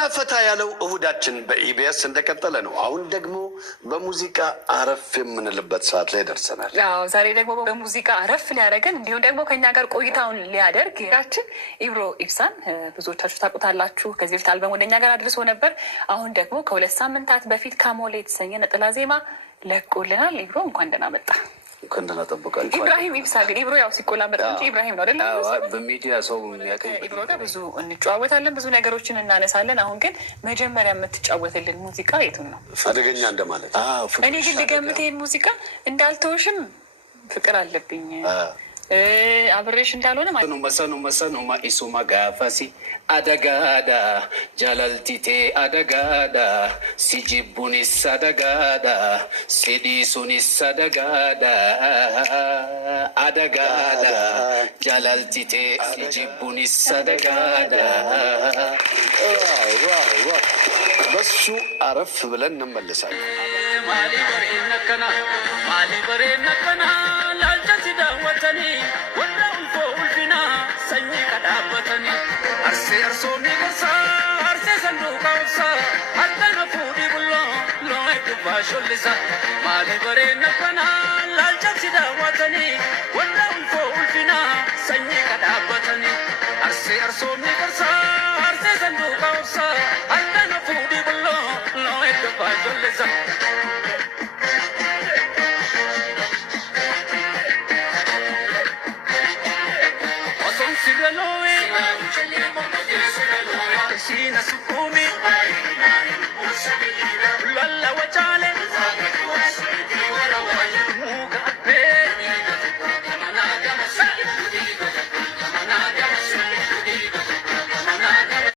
ዘና ፈታ ያለው እሁዳችን በኢቢኤስ እንደቀጠለ ነው። አሁን ደግሞ በሙዚቃ አረፍ የምንልበት ሰዓት ላይ ደርሰናል። አዎ ዛሬ ደግሞ በሙዚቃ አረፍ ሊያደርገን እንዲሁም ደግሞ ከኛ ጋር ቆይታውን ሊያደርግ ያችን ኢብሮ ኢብሳን ብዙዎቻችሁ ታውቁታላችሁ። ከዚህ በፊት አልበም ወደኛ ጋር አድርሶ ነበር። አሁን ደግሞ ከ2 ሳምንታት በፊት ካሞሌ የተሰኘ ነጠላ ዜማ ለቆልናል። ኢብሮ እንኳን ደህና መጣ። ከእንደና ጠብቃል። ኢብራሂም ኢብሳ ግን ኢብሮ ያው ሲቆላመጥ እንጂ ኢብራሂም ነው አይደል? በሚዲያ ሰው የሚያቀኝ ኢብሮ ጋር ብዙ እንጫወታለን፣ ብዙ ነገሮችን እናነሳለን። አሁን ግን መጀመሪያ የምትጫወትልን ሙዚቃ የቱን ነው? አደገኛ እንደማለት። እኔ ግን ልገምት ይሄን ሙዚቃ እንዳልተውሽም ፍቅር አለብኝ አብሬሽ እንዳልሆነ ማለት ነው። መሰኑ ማኢሱማ ጋፋሲ አደጋዳ ጃላልቲቴ አደጋዳ ሲጂቡኒስ አደጋዳ ሲዲሱኒስ አደጋዳ አደጋዳ ጃላልቲቴ ሲጂቡኒስ አደጋዳ። በሱ አረፍ ብለን እንመለሳለን። ማሊ በሬ ነከና ላልጨት ዳወተኒ ወዳውን ፎልፊና ሰኝ ቀዳበተኒ አርሴ አርሶ ሚገሳ አርሴ ሰንዱቃ ውሳ አጠነ ፉዲ ብሎ ሎይ ዱባሾልሳ ማሊ በሬ ነከና ላልጨት ዳወተኒ ወዳውን ፎልፊና ሰኝ ቀዳበተኒ አርሴ አርሶ ሚገሳ